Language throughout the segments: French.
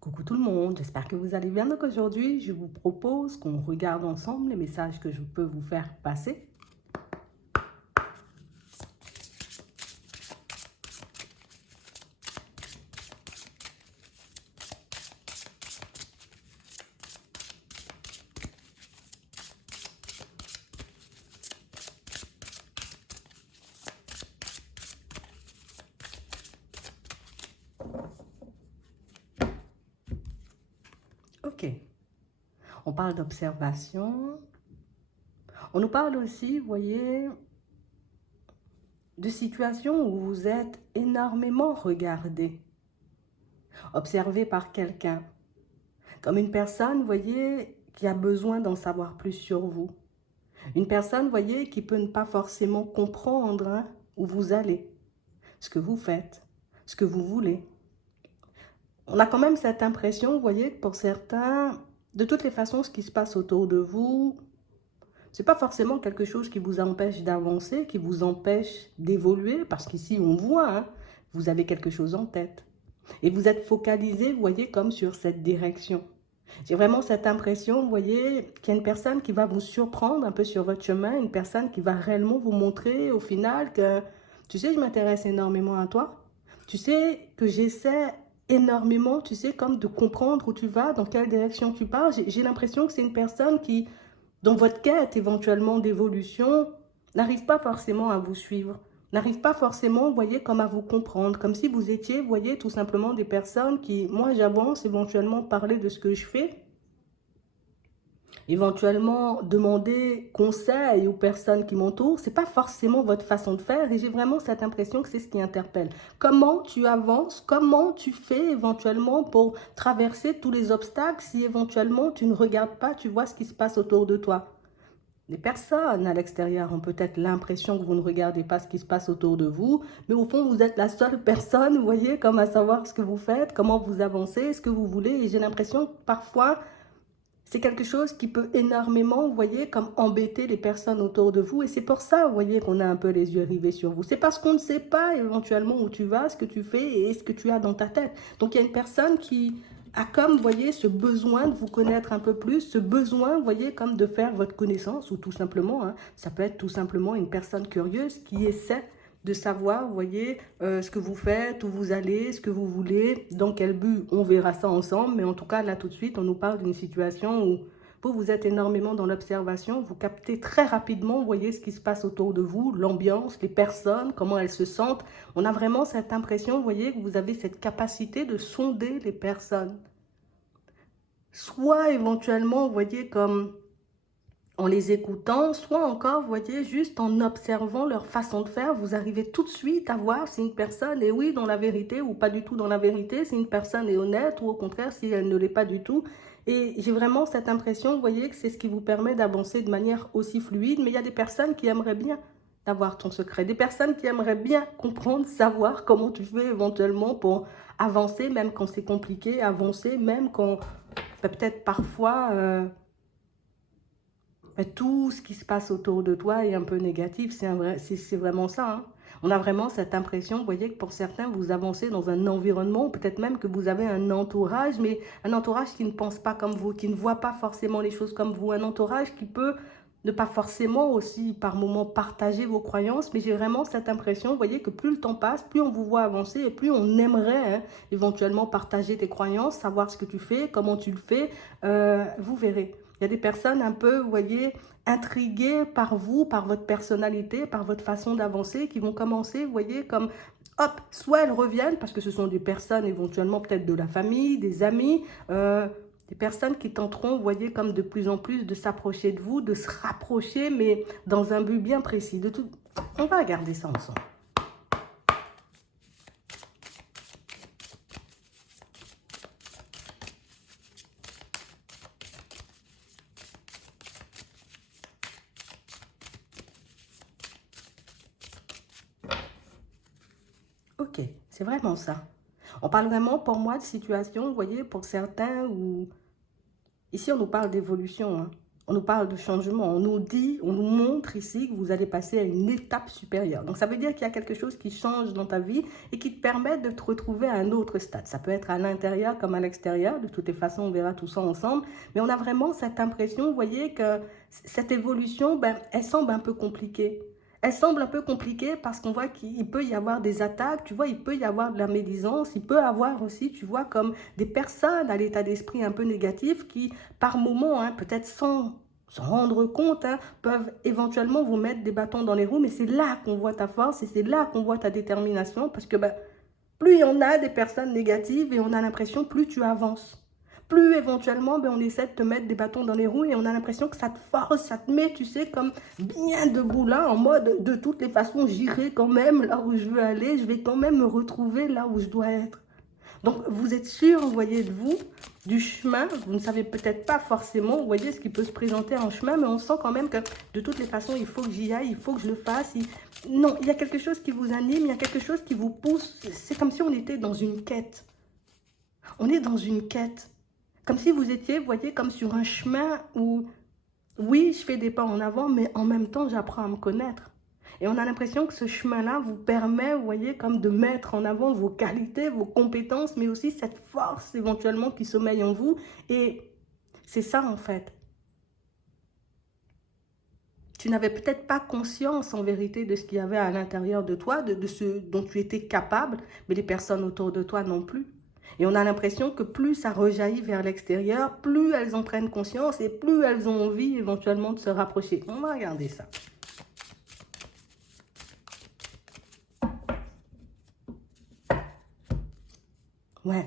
Coucou tout le monde, j'espère que vous allez bien. Donc aujourd'hui, je vous propose qu'on regarde ensemble les messages que je peux vous faire passer. Ok, on parle d'observation. On nous parle aussi, vous voyez, de situations où vous êtes énormément regardé, observé par quelqu'un. Comme une personne, vous voyez, qui a besoin d'en savoir plus sur vous. Une personne, vous voyez, qui peut ne pas forcément comprendre où vous allez, ce que vous faites, ce que vous voulez. On a quand même cette impression, vous voyez, que pour certains, de toutes les façons, ce qui se passe autour de vous, c'est pas forcément quelque chose qui vous empêche d'avancer, qui vous empêche d'évoluer, parce qu'ici, on voit, vous avez quelque chose en tête. Et vous êtes focalisé, vous voyez, comme sur cette direction. J'ai vraiment cette impression, vous voyez, qu'il y a une personne qui va vous surprendre un peu sur votre chemin, une personne qui va réellement vous montrer au final que, tu sais, je m'intéresse énormément à toi. Tu sais que j'essaie énormément, tu sais, comme de comprendre où tu vas, dans quelle direction tu pars. J'ai l'impression que c'est une personne qui, dans votre quête éventuellement d'évolution, n'arrive pas forcément à vous suivre, n'arrive pas forcément, vous voyez, comme à vous comprendre, comme si vous étiez, vous voyez, tout simplement des personnes qui, moi j'avance, éventuellement parler de ce que je fais, éventuellement demander conseil aux personnes qui m'entourent, c'est pas forcément votre façon de faire et j'ai vraiment cette impression que c'est ce qui interpelle. Comment tu avances, comment tu fais éventuellement pour traverser tous les obstacles si éventuellement tu ne regardes pas, tu vois ce qui se passe autour de toi. Les personnes à l'extérieur ont peut-être l'impression que vous ne regardez pas ce qui se passe autour de vous, mais au fond, vous êtes la seule personne, vous voyez, comme à savoir ce que vous faites, comment vous avancez, ce que vous voulez. Et j'ai l'impression que parfois, c'est quelque chose qui peut énormément, vous voyez, comme embêter les personnes autour de vous. Et c'est pour ça, vous voyez, qu'on a un peu les yeux rivés sur vous. C'est parce qu'on ne sait pas éventuellement où tu vas, ce que tu fais et ce que tu as dans ta tête. Donc, il y a une personne qui a comme, vous voyez, ce besoin de vous connaître un peu plus, ce besoin, vous voyez, comme de faire votre connaissance ou tout simplement, ça peut être tout simplement une personne curieuse qui essaie de savoir, vous voyez, ce que vous faites, où vous allez, ce que vous voulez, dans quel but, on verra ça ensemble. Mais en tout cas, là, tout de suite, on nous parle d'une situation où vous êtes énormément dans l'observation, vous captez très rapidement, vous voyez ce qui se passe autour de vous, l'ambiance, les personnes, comment elles se sentent. On a vraiment cette impression, vous voyez, que vous avez cette capacité de sonder les personnes. Soit éventuellement, vous voyez, comme en les écoutant, soit encore, vous voyez, juste en observant leur façon de faire, vous arrivez tout de suite à voir si une personne est, oui, dans la vérité ou pas du tout dans la vérité, si une personne est honnête ou au contraire, si elle ne l'est pas du tout. Et j'ai vraiment cette impression, vous voyez, que c'est ce qui vous permet d'avancer de manière aussi fluide, mais il y a des personnes qui aimeraient bien avoir ton secret, des personnes qui aimeraient bien comprendre, savoir comment tu fais éventuellement pour avancer, même quand c'est compliqué, avancer, même quand peut-être parfois... tout ce qui se passe autour de toi est un peu négatif, c'est vraiment ça. On a vraiment cette impression, vous voyez, que pour certains, vous avancez dans un environnement, peut-être même que vous avez un entourage, mais un entourage qui ne pense pas comme vous, qui ne voit pas forcément les choses comme vous, un entourage qui peut ne pas forcément aussi par moments partager vos croyances, mais j'ai vraiment cette impression, vous voyez, que plus le temps passe, plus on vous voit avancer et plus on aimerait éventuellement partager tes croyances, savoir ce que tu fais, comment tu le fais, vous verrez. Il y a des personnes un peu, vous voyez, intriguées par vous, par votre personnalité, par votre façon d'avancer, qui vont commencer, vous voyez, comme, hop, soit elles reviennent, parce que ce sont des personnes éventuellement peut-être de la famille, des amis, des personnes qui tenteront, vous voyez, comme de plus en plus de s'approcher de vous, de se rapprocher, mais dans un but bien précis. De tout... On va regarder ça ensemble. Ok, c'est vraiment ça. On parle vraiment, pour moi, de situation, vous voyez, pour certains où... Ici, on nous parle d'évolution. On nous parle de changement, on nous dit, on nous montre ici que vous allez passer à une étape supérieure. Donc ça veut dire qu'il y a quelque chose qui change dans ta vie et qui te permet de te retrouver à un autre stade. Ça peut être à l'intérieur comme à l'extérieur, de toutes les façons on verra tout ça ensemble. Mais on a vraiment cette impression, vous voyez, que cette évolution, ben, elle semble un peu compliquée. Elle semble un peu compliquée parce qu'on voit qu'il peut y avoir des attaques, tu vois, il peut y avoir de la médisance, il peut y avoir aussi, tu vois, comme des personnes à l'état d'esprit un peu négatif qui, par moment, hein, peut-être sans se rendre compte, hein, peuvent éventuellement vous mettre des bâtons dans les roues, mais c'est là qu'on voit ta force et c'est là qu'on voit ta détermination parce que ben, plus il y en a des personnes négatives et on a l'impression plus tu avances. Plus éventuellement, ben, on essaie de te mettre des bâtons dans les roues et on a l'impression que ça te force, ça te met, tu sais, comme bien debout là, en mode de toutes les façons, j'irai quand même là où je veux aller, je vais quand même me retrouver là où je dois être. Donc, vous êtes sûr, vous voyez, de vous, du chemin, vous ne savez peut-être pas forcément, vous voyez, ce qui peut se présenter en chemin, mais on sent quand même que de toutes les façons, il faut que j'y aille, il faut que je le fasse. Non, il y a quelque chose qui vous anime, il y a quelque chose qui vous pousse. C'est comme si on était dans une quête. On est dans une quête. Comme si vous étiez, vous voyez, comme sur un chemin où, oui, je fais des pas en avant, mais en même temps, j'apprends à me connaître. Et on a l'impression que ce chemin-là vous permet, vous voyez, comme de mettre en avant vos qualités, vos compétences, mais aussi cette force éventuellement qui sommeille en vous. Et c'est ça, en fait. Tu n'avais peut-être pas conscience, en vérité, de ce qu'il y avait à l'intérieur de toi, de ce dont tu étais capable, mais les personnes autour de toi non plus. Et on a l'impression que plus ça rejaillit vers l'extérieur, plus elles en prennent conscience et plus elles ont envie éventuellement de se rapprocher. On va regarder ça. Ouais.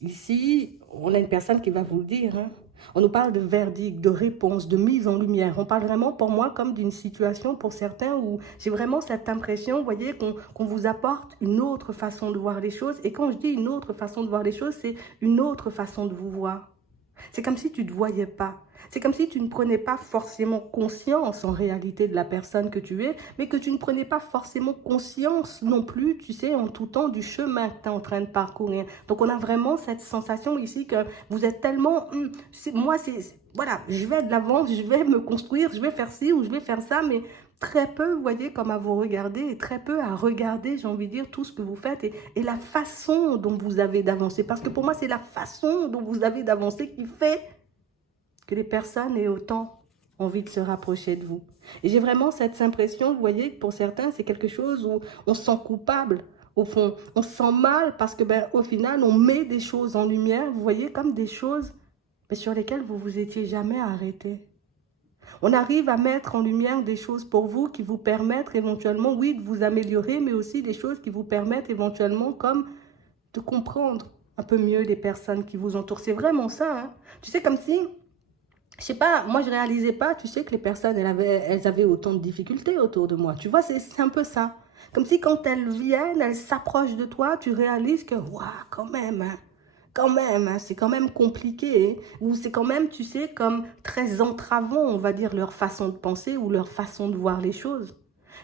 Ici, on a une personne qui va vous le dire. Hein. On nous parle de verdict, de réponse, de mise en lumière. On parle vraiment pour moi comme d'une situation pour certains où j'ai vraiment cette impression, vous voyez, qu'on vous apporte une autre façon de voir les choses. Et quand je dis une autre façon de voir les choses, c'est une autre façon de vous voir. C'est comme si tu ne te voyais pas. C'est comme si tu ne prenais pas forcément conscience en réalité de la personne que tu es, mais que tu ne prenais pas forcément conscience non plus, tu sais, en tout temps du chemin que tu es en train de parcourir. Donc on a vraiment cette sensation ici que vous êtes tellement, voilà, je vais de l'avant, je vais me construire, je vais faire ci ou je vais faire ça, mais très peu, vous voyez, comme à vous regarder et très peu à regarder, j'ai envie de dire, tout ce que vous faites et la façon dont vous avez d'avancer. Parce que pour moi, c'est la façon dont vous avez d'avancer qui fait que les personnes aient autant envie de se rapprocher de vous. Et j'ai vraiment cette impression, vous voyez, que pour certains, c'est quelque chose où on se sent coupable. Au fond, on se sent mal parce que, ben, au final, on met des choses en lumière, vous voyez, comme des choses mais sur lesquelles vous vous étiez jamais arrêté. On arrive à mettre en lumière des choses pour vous qui vous permettent éventuellement, oui, de vous améliorer, mais aussi des choses qui vous permettent éventuellement comme de comprendre un peu mieux les personnes qui vous entourent. C'est vraiment ça, hein. Tu sais, comme si, je sais pas, moi je réalisais pas, tu sais, que les personnes, elles avaient autant de difficultés autour de moi. Tu vois, c'est un peu ça. Comme si quand elles viennent, elles s'approchent de toi, tu réalises que, waouh, quand même, hein. Quand même, hein, c'est quand même compliqué, hein, ou c'est quand même, tu sais, comme très entravant, on va dire, leur façon de penser ou leur façon de voir les choses.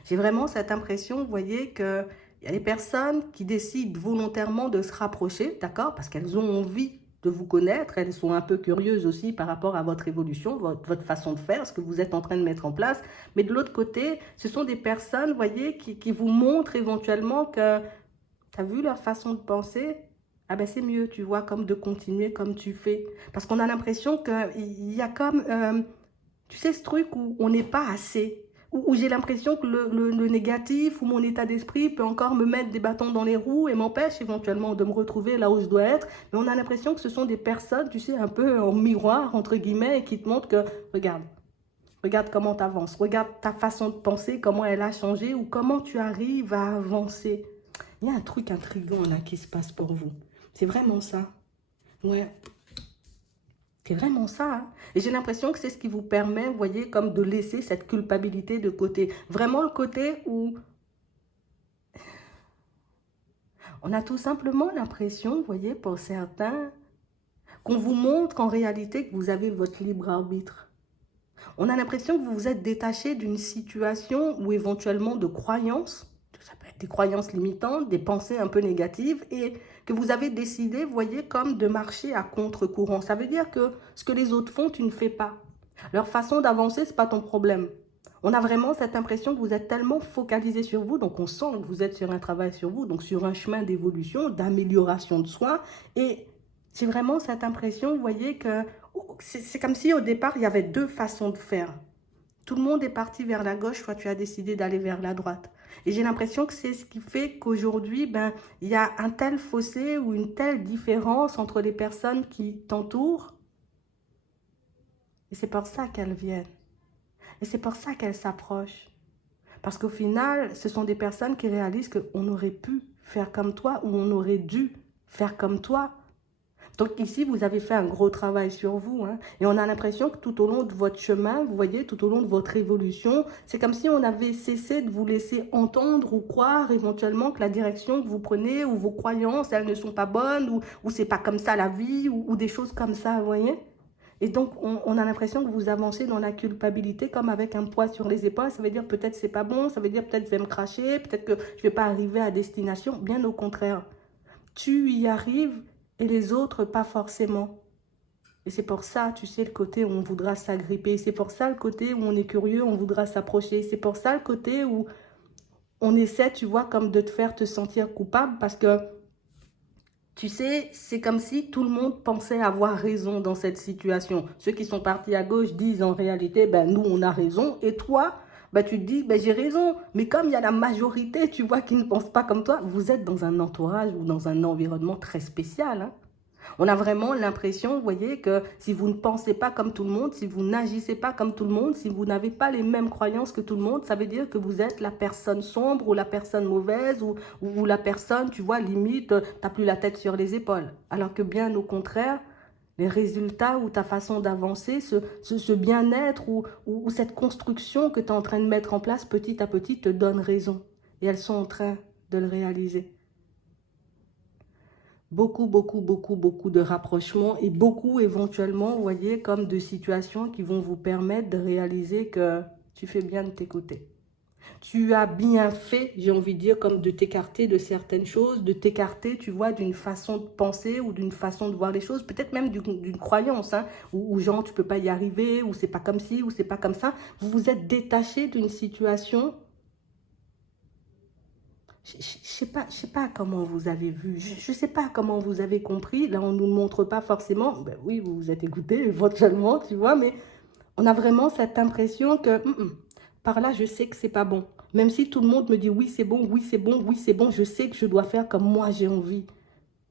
J'ai vraiment cette impression, vous voyez, qu'il y a des personnes qui décident volontairement de se rapprocher, d'accord, parce qu'elles ont envie de vous connaître, elles sont un peu curieuses aussi par rapport à votre évolution, votre façon de faire, ce que vous êtes en train de mettre en place. Mais de l'autre côté, ce sont des personnes, vous voyez, qui vous montrent éventuellement que, tu as vu leur façon de penser, ah ben c'est mieux, tu vois, comme de continuer comme tu fais. Parce qu'on a l'impression qu'il y a comme, tu sais, ce truc où on n'est pas assez. Où j'ai l'impression que le négatif ou mon état d'esprit peut encore me mettre des bâtons dans les roues et m'empêche éventuellement de me retrouver là où je dois être. Mais on a l'impression que ce sont des personnes, tu sais, un peu en miroir, entre guillemets, et qui te montrent que, regarde comment tu avances, regarde ta façon de penser, comment elle a changé ou comment tu arrives à avancer. Il y a un truc intriguant là qui se passe pour vous. C'est vraiment ça. Ouais. C'est vraiment ça. Hein. Et j'ai l'impression que c'est ce qui vous permet, vous voyez, comme de laisser cette culpabilité de côté. Vraiment le côté où on a tout simplement l'impression, vous voyez, pour certains, qu'on vous montre en réalité que vous avez votre libre arbitre. On a l'impression que vous vous êtes détaché d'une situation ou éventuellement de croyances. Ça peut être des croyances limitantes, des pensées un peu négatives et que vous avez décidé, vous voyez, comme de marcher à contre-courant. Ça veut dire que ce que les autres font, tu ne fais pas. Leur façon d'avancer, c'est pas ton problème. On a vraiment cette impression que vous êtes tellement focalisé sur vous, donc on sent que vous êtes sur un travail sur vous, donc sur un chemin d'évolution, d'amélioration de soi. Et j'ai vraiment cette impression, vous voyez, que c'est comme si au départ, il y avait deux façons de faire. Tout le monde est parti vers la gauche, toi tu as décidé d'aller vers la droite. Et j'ai l'impression que c'est ce qui fait qu'aujourd'hui, ben, il y a un tel fossé ou une telle différence entre les personnes qui t'entourent. Et c'est pour ça qu'elles viennent. Et c'est pour ça qu'elles s'approchent. Parce qu'au final, ce sont des personnes qui réalisent qu'on aurait pu faire comme toi ou on aurait dû faire comme toi. Donc ici, vous avez fait un gros travail sur vous. Hein, et on a l'impression que tout au long de votre chemin, vous voyez, tout au long de votre évolution, c'est comme si on avait cessé de vous laisser entendre ou croire éventuellement que la direction que vous prenez ou vos croyances, elles ne sont pas bonnes ou c'est pas comme ça la vie ou des choses comme ça, vous voyez. Et donc, on a l'impression que vous avancez dans la culpabilité comme avec un poids sur les épaules. Ça veut dire peut-être c'est pas bon, ça veut dire peut-être je vais me cracher, peut-être que je vais pas arriver à destination. Bien au contraire, tu y arrives et les autres pas forcément. Et c'est pour ça, tu sais, le côté où on voudra s'agripper. C'est pour ça le côté où on est curieux, on voudra s'approcher. C'est pour ça le côté où on essaie, tu vois, comme de te faire te sentir coupable parce que tu sais, c'est comme si tout le monde pensait avoir raison dans cette situation. Ceux qui sont partis à gauche disent en réalité, ben nous on a raison. Et toi, ben tu te dis, ben j'ai raison. Mais comme il y a la majorité, tu vois, qui ne pense pas comme toi, vous êtes dans un entourage ou dans un environnement très spécial. Hein. On a vraiment l'impression, vous voyez, que si vous ne pensez pas comme tout le monde, si vous n'agissez pas comme tout le monde, si vous n'avez pas les mêmes croyances que tout le monde, ça veut dire que vous êtes la personne sombre ou la personne mauvaise ou la personne, tu vois, limite, t'as plus la tête sur les épaules. Alors que bien au contraire, les résultats ou ta façon d'avancer, ce bien-être ou cette construction que tu es en train de mettre en place petit à petit te donne raison. Et elles sont en train de le réaliser. Beaucoup, beaucoup, beaucoup, beaucoup de rapprochements et beaucoup éventuellement, vous voyez, comme de situations qui vont vous permettre de réaliser que tu fais bien de t'écouter. Tu as bien fait, j'ai envie de dire, comme de t'écarter de certaines choses, de t'écarter, tu vois, d'une façon de penser ou d'une façon de voir les choses, peut-être même d'une croyance, hein, où genre tu peux pas y arriver, ou c'est pas comme ci, ou c'est pas comme ça. Vous vous êtes détaché d'une situation. Je ne sais pas comment vous avez vu, je ne sais pas comment vous avez compris. Là, on ne nous le montre pas forcément. Ben oui, vous vous êtes écouté éventuellement, tu vois, mais on a vraiment cette impression que par là, je sais que c'est pas bon. Même si tout le monde me dit oui, c'est bon, oui, c'est bon, oui, c'est bon, je sais que je dois faire comme moi j'ai envie.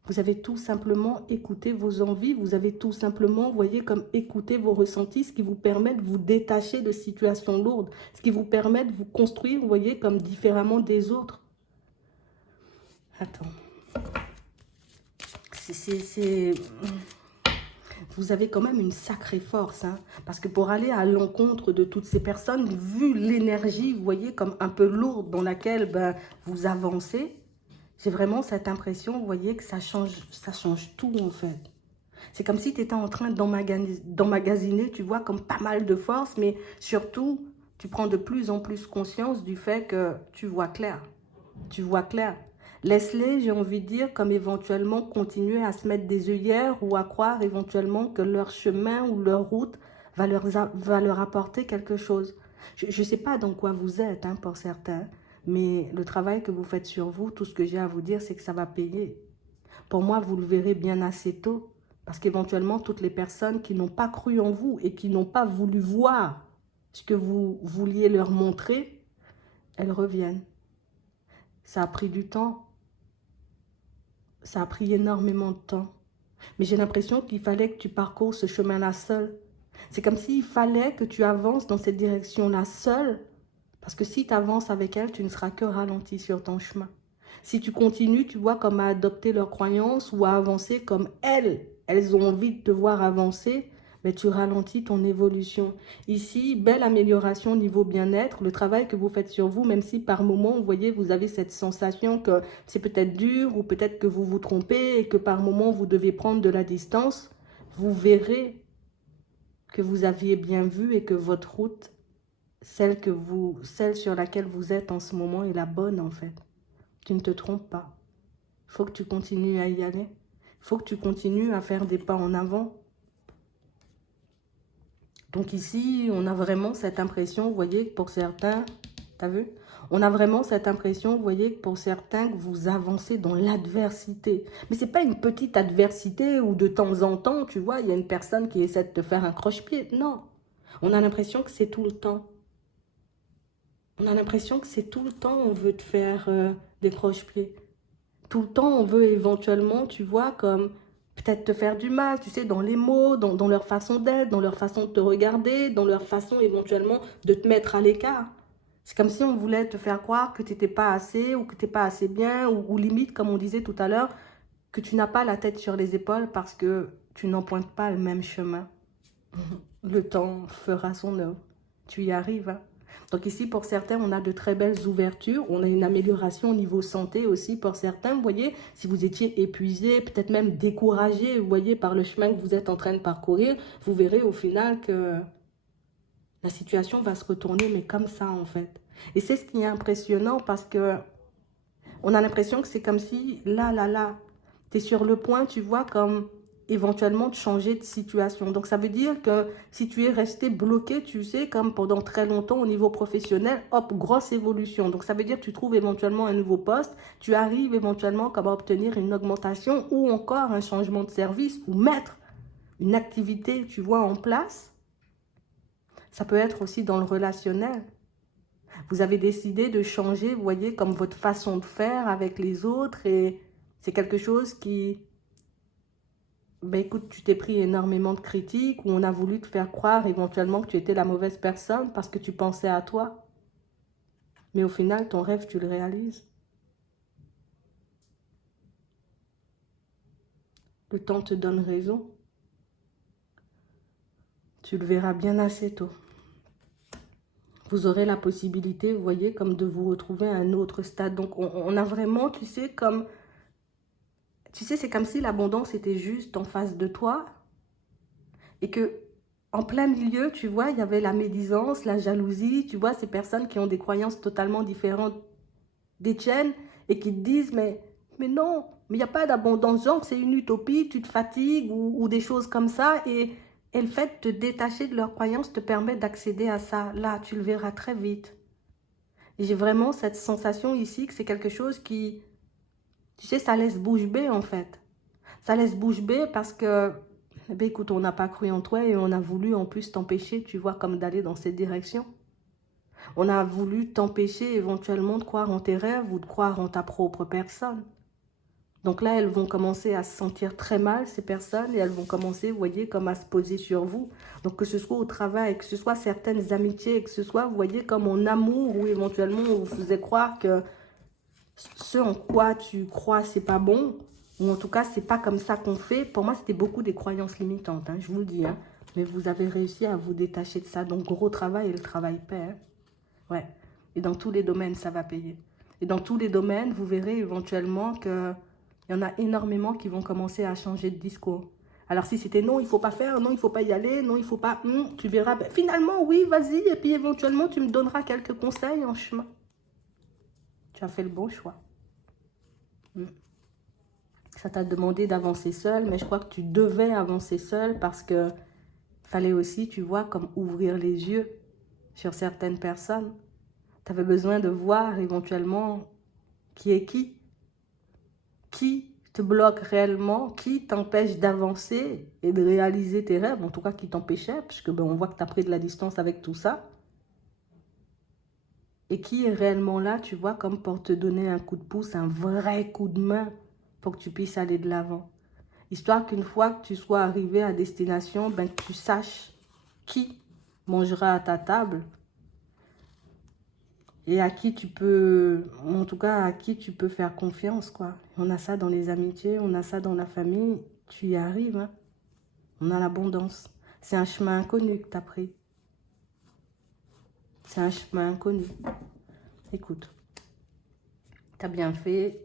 Vous avez tout simplement écouté vos envies, vous avez tout simplement, vous voyez, comme écouter vos ressentis, ce qui vous permet de vous détacher de situations lourdes, ce qui vous permet de vous construire, vous voyez, comme différemment des autres. Attends. Vous avez quand même une sacrée force, hein, parce que pour aller à l'encontre de toutes ces personnes, vu l'énergie, vous voyez, comme un peu lourde dans laquelle ben, vous avancez, j'ai vraiment cette impression, vous voyez, que ça change tout en fait. C'est comme si tu étais en train d'emmagasiner, tu vois, comme pas mal de force, mais surtout, tu prends de plus en plus conscience du fait que tu vois clair. Tu vois clair. Laisse-les, j'ai envie de dire, comme éventuellement continuer à se mettre des œillères ou à croire éventuellement que leur chemin ou leur route va leur apporter quelque chose. Je ne sais pas dans quoi vous êtes, hein, pour certains, mais le travail que vous faites sur vous, tout ce que j'ai à vous dire, c'est que ça va payer. Pour moi, vous le verrez bien assez tôt, parce qu'éventuellement, toutes les personnes qui n'ont pas cru en vous et qui n'ont pas voulu voir ce que vous vouliez leur montrer, elles reviennent. Ça a pris du temps. Ça a pris énormément de temps. Mais j'ai l'impression qu'il fallait que tu parcours ce chemin-là seul. C'est comme s'il fallait que tu avances dans cette direction-là seul. Parce que si tu avances avec elle, tu ne seras que ralenti sur ton chemin. Si tu continues, tu vois, comme à adopter leurs croyances ou à avancer comme elles ont envie de te voir avancer, mais tu ralentis ton évolution. Ici, belle amélioration au niveau bien-être, le travail que vous faites sur vous, même si par moment, vous voyez, vous avez cette sensation que c'est peut-être dur ou peut-être que vous vous trompez et que par moment, vous devez prendre de la distance, vous verrez que vous aviez bien vu et que votre route, celle sur laquelle vous êtes en ce moment est la bonne en fait. Tu ne te trompes pas. Il faut que tu continues à y aller. Il faut que tu continues à faire des pas en avant. Donc ici, on a vraiment cette impression, vous voyez, que pour certains, t'as vu? On a vraiment cette impression, vous voyez, que pour certains, que vous avancez dans l'adversité. Mais c'est pas une petite adversité où de temps en temps, tu vois, il y a une personne qui essaie de te faire un croche-pied. Non. On a l'impression que c'est tout le temps. On a l'impression que c'est tout le temps, on veut te faire des croche-pieds. Tout le temps, on veut éventuellement, tu vois, comme peut-être te faire du mal, tu sais, dans les mots, dans leur façon d'être, dans leur façon de te regarder, dans leur façon éventuellement de te mettre à l'écart. C'est comme si on voulait te faire croire que tu n'étais pas assez ou que tu n'es pas assez bien ou limite, comme on disait tout à l'heure, que tu n'as pas la tête sur les épaules parce que tu n'empruntes pas le même chemin. Le temps fera son œuvre. Tu y arrives, hein? Donc ici, pour certains, on a de très belles ouvertures. On a une amélioration au niveau santé aussi pour certains. Vous voyez, si vous étiez épuisé, peut-être même découragé, vous voyez, par le chemin que vous êtes en train de parcourir, vous verrez au final que la situation va se retourner, mais comme ça, en fait. Et c'est ce qui est impressionnant parce que on a l'impression que c'est comme si, là, tu es sur le point, tu vois, comme éventuellement de changer de situation. Donc, ça veut dire que si tu es resté bloqué, tu sais, comme pendant très longtemps au niveau professionnel, hop, grosse évolution. Donc, ça veut dire que tu trouves éventuellement un nouveau poste, tu arrives éventuellement comme à obtenir une augmentation ou encore un changement de service ou mettre une activité, tu vois, en place. Ça peut être aussi dans le relationnel. Vous avez décidé de changer, vous voyez, comme votre façon de faire avec les autres et c'est quelque chose qui, ben écoute, tu t'es pris énormément de critiques ou on a voulu te faire croire éventuellement que tu étais la mauvaise personne parce que tu pensais à toi. Mais au final, ton rêve, tu le réalises. Le temps te donne raison. Tu le verras bien assez tôt. Vous aurez la possibilité, vous voyez, comme de vous retrouver à un autre stade. Donc, on a vraiment, tu sais, comme... Tu sais, c'est comme si l'abondance était juste en face de toi et que en plein milieu, tu vois, il y avait la médisance, la jalousie, tu vois, ces personnes qui ont des croyances totalement différentes des tiennes et qui te disent, mais non, mais il n'y a pas d'abondance, genre c'est une utopie, tu te fatigues ou des choses comme ça et le fait de te détacher de leurs croyances te permet d'accéder à ça. Là, tu le verras très vite. Et j'ai vraiment cette sensation ici que c'est quelque chose qui, tu sais, ça laisse bouche bée en fait. Ça laisse bouche bée parce que, eh bien, écoute, on n'a pas cru en toi et on a voulu en plus t'empêcher, tu vois, comme d'aller dans cette direction. On a voulu t'empêcher éventuellement de croire en tes rêves ou de croire en ta propre personne. Donc là, elles vont commencer à se sentir très mal, ces personnes, et elles vont commencer, vous voyez, comme à se poser sur vous. Donc que ce soit au travail, que ce soit certaines amitiés, que ce soit, vous voyez, comme en amour, ou éventuellement on vous faisait croire que ce en quoi tu crois, c'est pas bon, ou en tout cas, c'est pas comme ça qu'on fait. Pour moi, c'était beaucoup des croyances limitantes, hein, je vous le dis. Hein. Mais vous avez réussi à vous détacher de ça. Donc, gros travail et le travail paie. Hein. Ouais. Et dans tous les domaines, ça va payer. Et dans tous les domaines, vous verrez éventuellement qu'il y en a énormément qui vont commencer à changer de discours. Alors, si c'était non, il ne faut pas faire, non, il ne faut pas y aller, non, il ne faut pas... tu verras, ben, finalement, oui, vas-y. Et puis, éventuellement, tu me donneras quelques conseils en chemin. Tu as fait le bon choix. Ça t'a demandé d'avancer seul, mais je crois que tu devais avancer seul parce que fallait aussi, tu vois, comme ouvrir les yeux sur certaines personnes. Tu avais besoin de voir éventuellement qui est qui te bloque réellement, qui t'empêche d'avancer et de réaliser tes rêves, en tout cas qui t'empêchait, puisque ben, on voit que tu as pris de la distance avec tout ça. Et qui est réellement là, tu vois, comme pour te donner un coup de pouce, un vrai coup de main pour que tu puisses aller de l'avant. Histoire qu'une fois que tu sois arrivé à destination, ben, que tu saches qui mangera à ta table et à qui tu peux, en tout cas, à qui tu peux faire confiance, quoi. On a ça dans les amitiés, on a ça dans la famille, tu y arrives, hein. On a l'abondance. C'est un chemin inconnu que tu as pris. C'est un chemin inconnu. Écoute, tu as bien fait.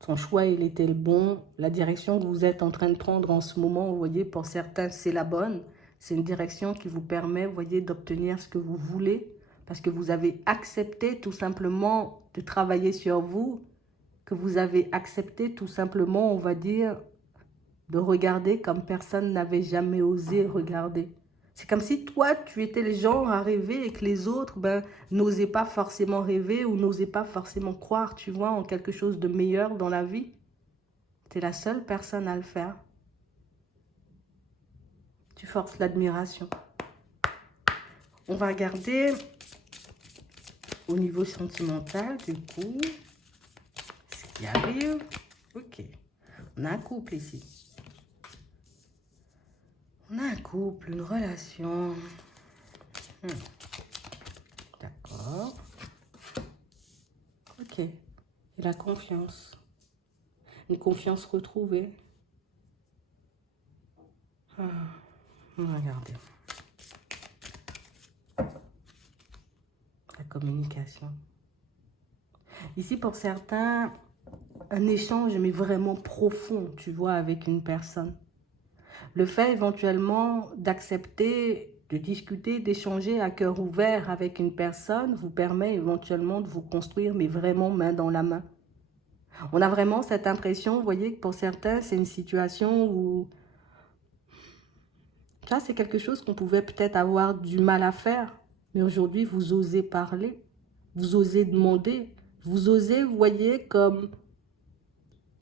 Ton choix, il était le bon. La direction que vous êtes en train de prendre en ce moment, vous voyez, pour certains, c'est la bonne. C'est une direction qui vous permet, vous voyez, d'obtenir ce que vous voulez. Parce que vous avez accepté tout simplement de travailler sur vous. Que vous avez accepté tout simplement, on va dire, de regarder comme personne n'avait jamais osé regarder. C'est comme si toi, tu étais le genre à rêver et que les autres n'osaient pas forcément rêver ou n'osaient pas forcément croire, tu vois, en quelque chose de meilleur dans la vie. Tu es la seule personne à le faire. Tu forces l'admiration. On va regarder au niveau sentimental, du coup, ce qui arrive. Ok, on a un couple ici. On a un couple, une relation. D'accord. Ok. Et la confiance. Une confiance retrouvée. On va regarder. La communication. Ici, pour certains, un échange, mais vraiment profond, tu vois, avec une personne. Le fait éventuellement d'accepter, de discuter, d'échanger à cœur ouvert avec une personne vous permet éventuellement de vous construire, mais vraiment main dans la main. On a vraiment cette impression, vous voyez, que pour certains, c'est une situation où ça, c'est quelque chose qu'on pouvait peut-être avoir du mal à faire. Mais aujourd'hui, vous osez parler, vous osez demander, vous osez, vous voyez, comme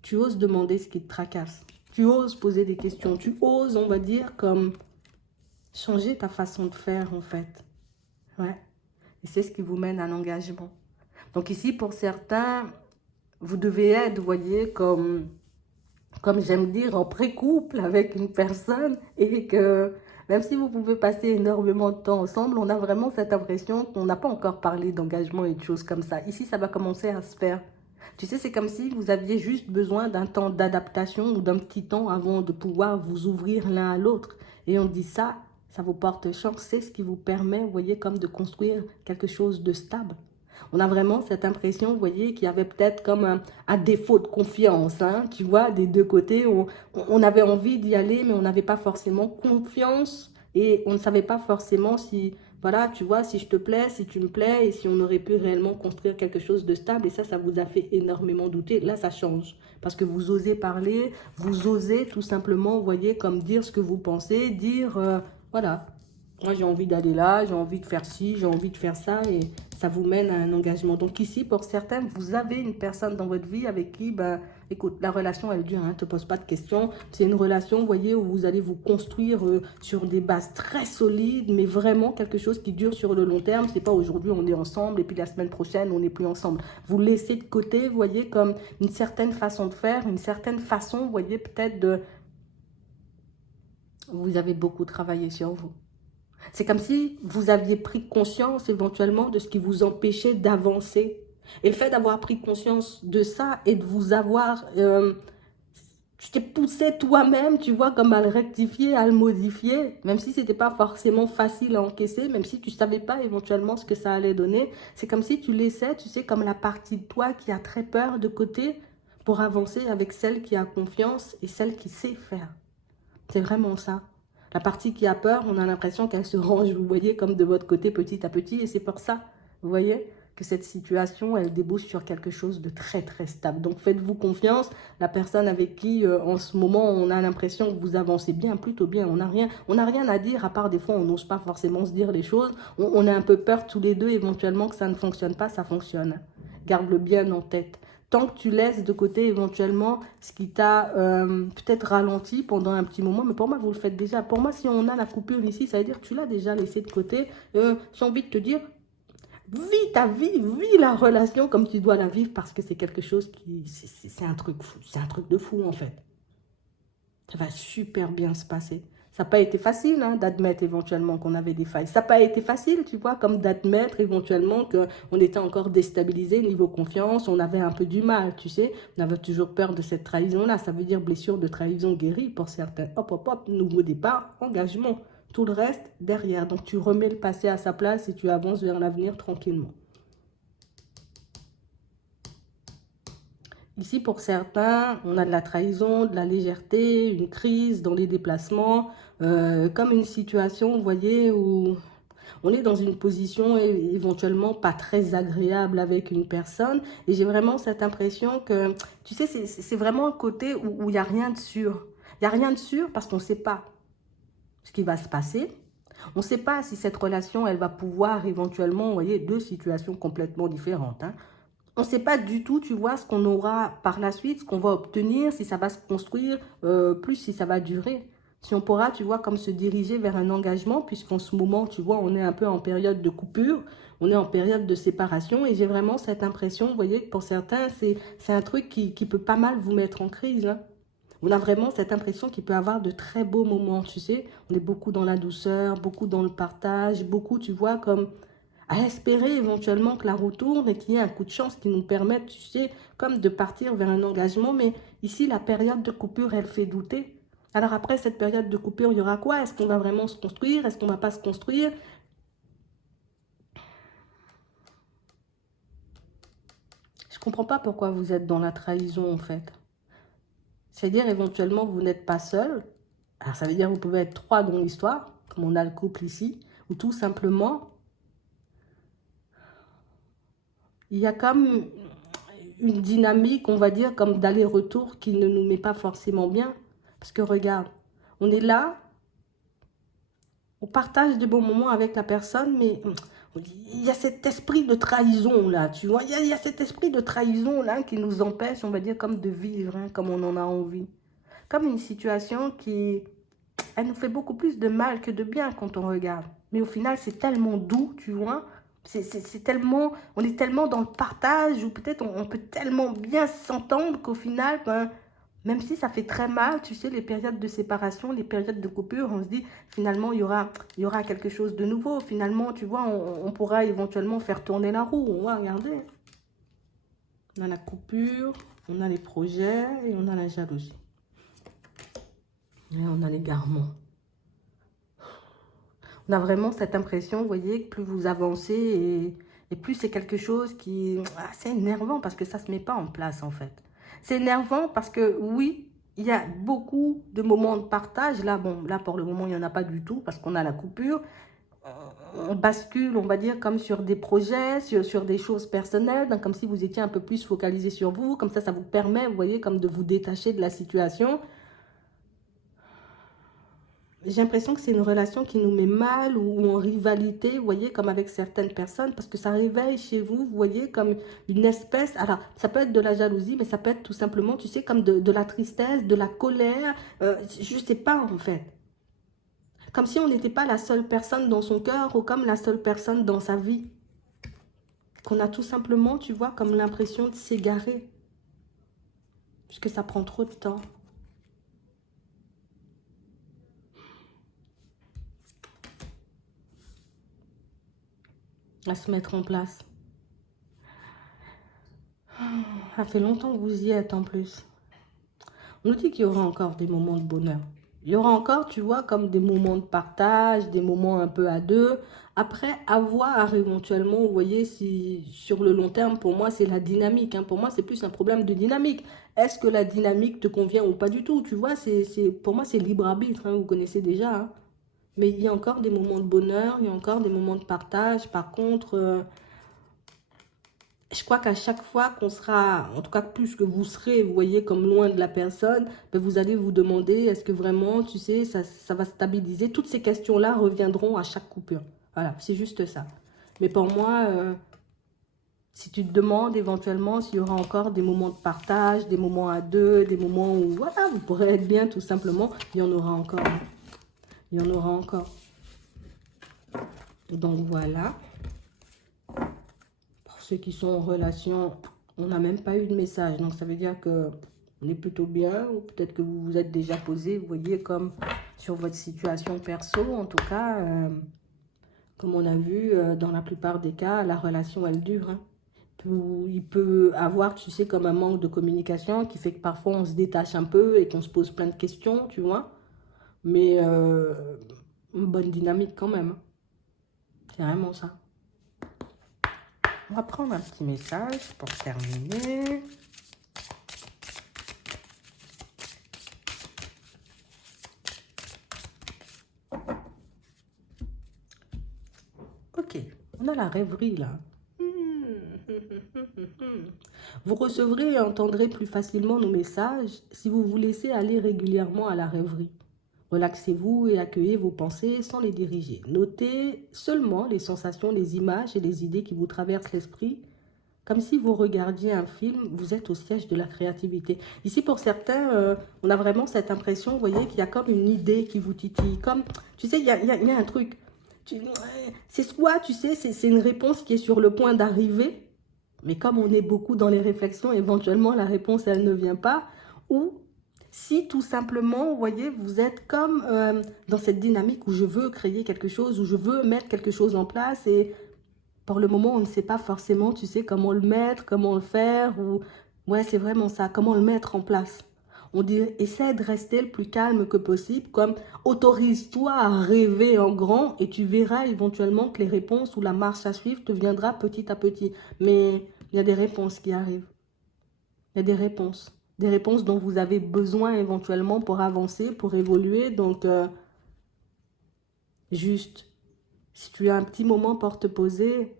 tu oses demander ce qui te tracasse. Tu oses poser des questions, tu oses, on va dire, comme changer ta façon de faire, en fait. Ouais. Et c'est ce qui vous mène à l'engagement. Donc ici, pour certains, vous devez être, vous voyez, comme j'aime dire, en pré-couple avec une personne et que même si vous pouvez passer énormément de temps ensemble, on a vraiment cette impression qu'on n'a pas encore parlé d'engagement et de choses comme ça. Ici, ça va commencer à se faire. Tu sais, c'est comme si vous aviez juste besoin d'un temps d'adaptation ou d'un petit temps avant de pouvoir vous ouvrir l'un à l'autre. Et on dit ça, ça vous porte chance, c'est ce qui vous permet, vous voyez, comme de construire quelque chose de stable. On a vraiment cette impression, vous voyez, qu'il y avait peut-être comme un défaut de confiance, hein, tu vois, des deux côtés. On avait envie d'y aller, mais on n'avait pas forcément confiance et on ne savait pas forcément si, voilà, tu vois, si je te plais, si tu me plais et si on aurait pu réellement construire quelque chose de stable. Et ça vous a fait énormément douter. Là, ça change parce que vous osez parler, vous osez tout simplement, vous voyez, comme dire ce que vous pensez, dire, voilà. Moi, j'ai envie d'aller là, j'ai envie de faire ci, j'ai envie de faire ça et ça vous mène à un engagement. Donc ici, pour certains, vous avez une personne dans votre vie avec qui, ben, écoute, la relation, elle dure, hein, ne te pose pas de questions. C'est une relation, vous voyez, où vous allez vous construire sur des bases très solides, mais vraiment quelque chose qui dure sur le long terme. C'est pas aujourd'hui, on est ensemble et puis la semaine prochaine, on n'est plus ensemble. Vous laissez de côté, vous voyez, comme une certaine façon de faire, une certaine façon, vous voyez, peut-être de... Vous avez beaucoup travaillé sur vous. C'est comme si vous aviez pris conscience éventuellement de ce qui vous empêchait d'avancer. Et le fait d'avoir pris conscience de ça et de vous avoir... tu t'es poussé toi-même, tu vois, comme à le rectifier, à le modifier. Même si ce n'était pas forcément facile à encaisser, même si tu ne savais pas éventuellement ce que ça allait donner. C'est comme si tu laissais, tu sais, comme la partie de toi qui a très peur de côté pour avancer avec celle qui a confiance et celle qui sait faire. C'est vraiment ça. La partie qui a peur, on a l'impression qu'elle se range, vous voyez, comme de votre côté petit à petit. Et c'est pour ça, vous voyez, que cette situation, elle débouche sur quelque chose de très, très stable. Donc, faites-vous confiance. La personne avec qui, en ce moment, on a l'impression que vous avancez bien, plutôt bien. On n'a rien à dire, à part des fois, on n'ose pas forcément se dire les choses. On a un peu peur tous les deux, éventuellement, que ça ne fonctionne pas. Ça fonctionne. Garde-le bien en tête. Tant que tu laisses de côté éventuellement ce qui t'a peut-être ralenti pendant un petit moment, mais pour moi, vous le faites déjà. Pour moi, si on a la coupure ici, ça veut dire que tu l'as déjà laissé de côté. J'ai envie de te dire, vis ta vie, vis la relation comme tu dois la vivre parce que c'est quelque chose qui... C'est un truc fou, c'est un truc de fou en fait. Ça va super bien se passer. Ça n'a pas été facile hein, d'admettre éventuellement qu'on avait des failles. Ça n'a pas été facile, tu vois, comme d'admettre éventuellement qu'on était encore déstabilisé niveau confiance. On avait un peu du mal, tu sais. On avait toujours peur de cette trahison-là. Ça veut dire blessure de trahison guérie pour certains. Hop, hop, hop, nouveau départ, engagement. Tout le reste derrière. Donc tu remets le passé à sa place et tu avances vers l'avenir tranquillement. Ici, pour certains, on a de la trahison, de la légèreté, une crise dans les déplacements, comme une situation, vous voyez, où on est dans une position éventuellement pas très agréable avec une personne. Et j'ai vraiment cette impression que, tu sais, c'est vraiment un côté où il n'y a rien de sûr. Il n'y a rien de sûr parce qu'on ne sait pas ce qui va se passer. On ne sait pas si cette relation, elle va pouvoir éventuellement, vous voyez, deux situations complètement différentes. Hein. On ne sait pas du tout, tu vois, ce qu'on aura par la suite, ce qu'on va obtenir, si ça va se construire, plus si ça va durer. Si on pourra, tu vois, comme se diriger vers un engagement, puisqu'en ce moment, tu vois, on est un peu en période de coupure, on est en période de séparation, et j'ai vraiment cette impression, vous voyez, que pour certains, c'est un truc qui peut pas mal vous mettre en crise, hein. On a vraiment cette impression qu'il peut avoir de très beaux moments, tu sais. On est beaucoup dans la douceur, beaucoup dans le partage, beaucoup, tu vois, comme à espérer éventuellement que la roue tourne et qu'il y ait un coup de chance qui nous permette, tu sais, comme de partir vers un engagement. Mais ici, la période de coupure, elle fait douter. Alors après cette période de coupure, il y aura quoi? Est-ce qu'on va vraiment se construire? Est-ce qu'on ne va pas se construire? Je ne comprends pas pourquoi vous êtes dans la trahison, en fait. C'est-à-dire, éventuellement, vous n'êtes pas seul. Alors, ça veut dire que vous pouvez être trois dans l'histoire, comme on a le couple ici, ou tout simplement, il y a comme une dynamique, on va dire, comme d'aller-retour qui ne nous met pas forcément bien. Parce que regarde, on est là, on partage de bons moments avec la personne, mais il y a cet esprit de trahison là, tu vois. Il y a cet esprit de trahison là qui nous empêche, on va dire, comme de vivre, hein, comme on en a envie. Comme une situation qui, elle nous fait beaucoup plus de mal que de bien quand on regarde. Mais au final, c'est tellement doux, tu vois. C'est tellement, on est tellement dans le partage, ou peut-être on peut tellement bien s'entendre qu'au final, ben, même si ça fait très mal, tu sais, les périodes de séparation, les périodes de coupure, on se dit, finalement, il y aura quelque chose de nouveau. Finalement, tu vois, on pourra éventuellement faire tourner la roue. On va regarder. On a la coupure, on a les projets et on a la jalousie. Et on a l'égarement. On a vraiment cette impression, vous voyez, que plus vous avancez et plus c'est quelque chose qui... Ah, c'est énervant parce que ça ne se met pas en place en fait. C'est énervant parce que oui, il y a beaucoup de moments de partage. Là, bon, là pour le moment, il n'y en a pas du tout parce qu'on a la coupure. On bascule, on va dire, comme sur des projets, sur des choses personnelles, donc comme si vous étiez un peu plus focalisé sur vous. Comme ça vous permet, vous voyez, comme de vous détacher de la situation. J'ai l'impression que c'est une relation qui nous met mal ou en rivalité, vous voyez, comme avec certaines personnes, parce que ça réveille chez vous, vous voyez, comme une espèce... Alors, ça peut être de la jalousie, mais ça peut être tout simplement, tu sais, comme de la tristesse, de la colère, je ne sais pas en fait. Comme si on n'était pas la seule personne dans son cœur ou comme la seule personne dans sa vie. Qu'on a tout simplement, tu vois, comme l'impression de s'égarer. Puisque ça prend trop de temps. À se mettre en place. Ça fait longtemps que vous y êtes en plus. On nous dit qu'il y aura encore des moments de bonheur. Il y aura encore, tu vois, comme des moments de partage, des moments un peu à deux. Après, à voir éventuellement, vous voyez, si sur le long terme, pour moi, c'est la dynamique. Hein. Pour moi, c'est plus un problème de dynamique. Est-ce que la dynamique te convient ou pas du tout? Tu vois, pour moi, c'est libre arbitre. Hein, vous connaissez déjà. Hein. Mais il y a encore des moments de bonheur, il y a encore des moments de partage. Par contre... je crois qu'à chaque fois qu'on sera, en tout cas plus que vous serez, vous voyez, comme loin de la personne, ben vous allez vous demander, est-ce que vraiment, tu sais, ça va stabiliser? Toutes ces questions-là reviendront à chaque coupure. Voilà, c'est juste ça. Mais pour moi, si tu te demandes éventuellement s'il y aura encore des moments de partage, des moments à deux, des moments où, voilà, vous pourrez être bien tout simplement, il y en aura encore. Hein. Il y en aura encore. Donc voilà. Ceux qui sont en relation, on n'a même pas eu de message. Donc, ça veut dire que on est plutôt bien. Ou peut-être que vous vous êtes déjà posé, vous voyez, comme sur votre situation perso. En tout cas, comme on a vu, dans la plupart des cas, la relation, elle dure. Hein. Il peut avoir, tu sais, comme un manque de communication qui fait que parfois, on se détache un peu et qu'on se pose plein de questions, tu vois. Mais une bonne dynamique quand même. Hein. C'est vraiment ça. On va prendre un petit message pour terminer. Ok, on a la rêverie là. Vous recevrez et entendrez plus facilement nos messages si vous vous laissez aller régulièrement à la rêverie. Relaxez-vous et accueillez vos pensées sans les diriger. Notez seulement les sensations, les images et les idées qui vous traversent l'esprit. Comme si vous regardiez un film, vous êtes au siège de la créativité. Ici, pour certains, on a vraiment cette impression, vous voyez, qu'il y a comme une idée qui vous titille. Comme, tu sais, il y a un truc. C'est soit, tu sais, c'est une réponse qui est sur le point d'arriver, mais comme on est beaucoup dans les réflexions, éventuellement, la réponse, elle ne vient pas. Ou si tout simplement, vous voyez, vous êtes comme dans cette dynamique où je veux créer quelque chose, où je veux mettre quelque chose en place et pour le moment, on ne sait pas forcément, tu sais, comment le mettre, comment le faire. Ou... Ouais, c'est vraiment ça, comment le mettre en place. On dit, essaie de rester le plus calme que possible, comme autorise-toi à rêver en grand et tu verras éventuellement que les réponses ou la marche à suivre te viendra petit à petit. Mais il y a des réponses qui arrivent. Il y a des réponses. Des réponses dont vous avez besoin éventuellement pour avancer, pour évoluer. Donc, juste, si tu as un petit moment pour te poser,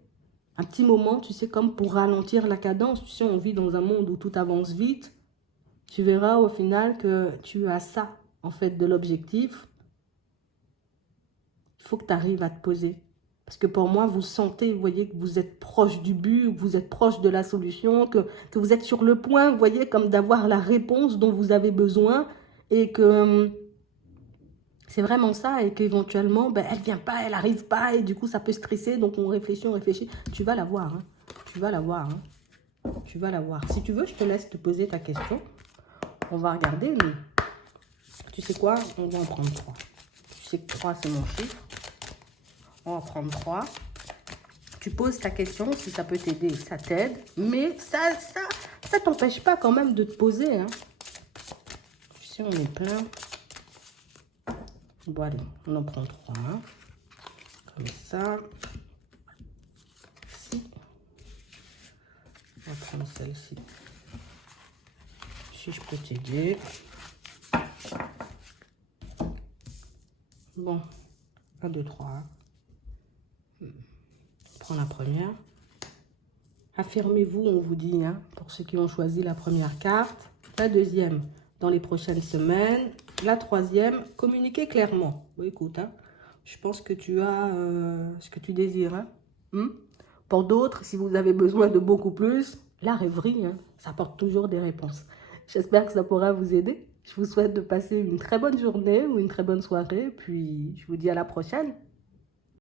un petit moment, tu sais, comme pour ralentir la cadence. Tu sais, on vit dans un monde où tout avance vite. Tu verras au final que tu as ça, en fait, de l'objectif. Il faut que tu arrives à te poser. Parce que pour moi, vous sentez, vous voyez, que vous êtes proche du but, que vous êtes proche de la solution, que vous êtes sur le point, vous voyez, comme d'avoir la réponse dont vous avez besoin et que c'est vraiment ça et qu'éventuellement, ben, elle ne vient pas, elle n'arrive pas et du coup, ça peut stresser. Donc, on réfléchit, on réfléchit. Tu vas la voir, hein. Tu vas la voir, hein. Tu vas la voir. Si tu veux, je te laisse te poser ta question. On va regarder, mais tu sais quoi? On va en prendre 3. Tu sais que 3, c'est mon chiffre. On va en prendre 3. Tu poses ta question, si ça peut t'aider, ça t'aide. Mais ça t'empêche pas quand même de te poser, hein. Tu sais, on est plein. Bon, allez, on en prend 3. Hein. Comme ça. Ici. On va prendre celle-ci. Si je peux t'aider. Bon. 1, 2, 3. On prend la première. Affirmez-vous, on vous dit, hein, pour ceux qui ont choisi la première carte. La deuxième, dans les prochaines semaines. La troisième, communiquez clairement. Bon, écoute, hein, je pense que tu as ce que tu désires. Hein. Pour d'autres, si vous avez besoin de beaucoup plus, la rêverie, hein, ça apporte toujours des réponses. J'espère que ça pourra vous aider. Je vous souhaite de passer une très bonne journée ou une très bonne soirée. Puis, je vous dis à la prochaine.